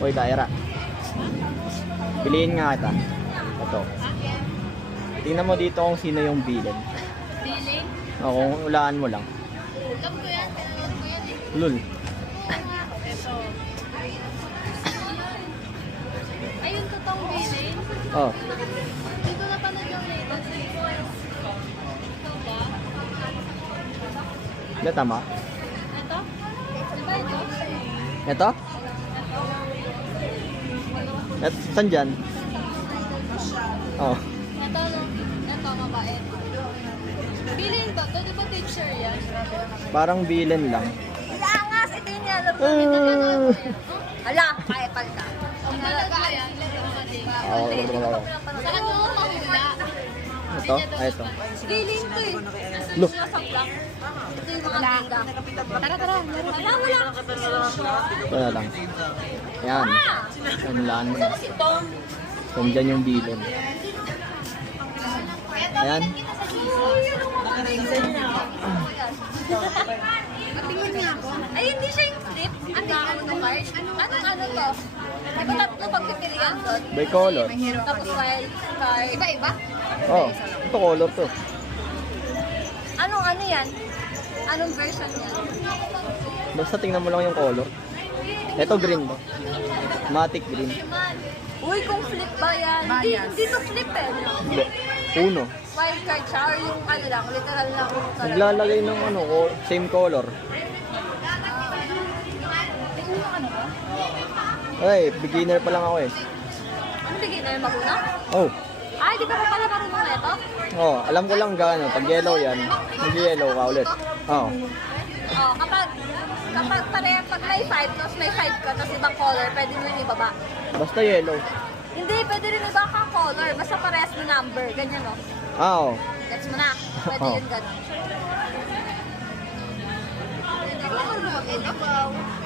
Uy, Kaira. Piliin nga kita. Ito. Tingnan mo dito kung sino yung villain. Feeling? O, kung ulaan mo lang. Alam ko yan. Alam ko yan eh. Lul. Ito. Ayun, totoong feeling. Oh. Hindi ko napanood yung latest. Ito ba? Hindi, tama. Ito? Diba ito? Ito? Saan dyan? Oh. Ito, no? Ito, mabait. Feeling ba? Ito, di ba teacher yan? Parang villain lang. Ilangas! Ito yung nalap ko. Hala, kaya palta. Ang nalap ko yan. Oh. Sa ano? Mahula. Ito? Ah, ito. Feeling to eh. Look. Nasa vlog. Ito yung mga ganda. Tara, tara. Wala. Ito na lang. Yan. Ulaan mo na. Si Tom. Kung dyan yung villain. Ayan. Tingin niya ako. Ay, hindi siya yung flip. Ano card? Ano to? Di ba tatlo pagpipilian doon? By color. Tapos wild card. Iba-iba? Oh. Ito color to. Anong ano yan? Anong version yan? Basta tingnan mo lang yung color. Ito green to. Matic green. Uy, kung flip ba yan? Hindi to flip eh. Hindi. Uno. Wild card siya or yung ano lang, literal lang. Naglalagay ng ano, same color. Tingnan mo ano ba? Ay, beginner pa lang ako eh. Ano bigay na yung maguna? Oh. Ay, di ka pa pala marunong na ito? Oh, alam ko lang gaano. Pag yellow yan, mag-yellow ka ulit. Oh. Oh, kapag pareha, pag may 5, tapos may 5 ka, tapos ibang color, pwede mo yung ibaba. Basta yellow. Hindi, pwede rin iba kang color, basta parehas mo number, ganyan no? Ah, oh. Gets mo na, pwede Oh. yun ganun.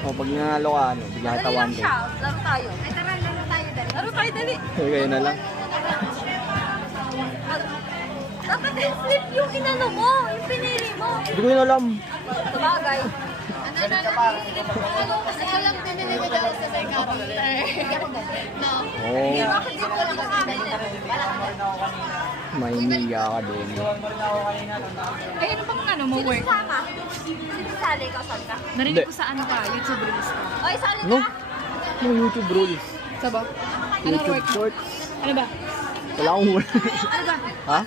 Oh, pag nanalo ka, ano, bigyan kita Dali lang 1 day. siya, laro tayo. Ay, tara, laro tayo dali. Laro tayo dali. Kayo na lang. Dapat flip yung inano mo, yung pinili mo. Hindi ko yun alam. Sabagay. Ano kasi alam din nila daw sa character. No. Oh, Bakit dito lang kami? may niya ka din. Ay, ano pang ano mo, work? Sama. Sino sali ka, sali ka? Narinig Hindi. ko sa ano ka, YouTube Reels ka. Oy, sali No? ka. No YouTube rules. Saba? Anong YouTube work? shorts. Ano ba? Wala akong work. Ano ba? Ha?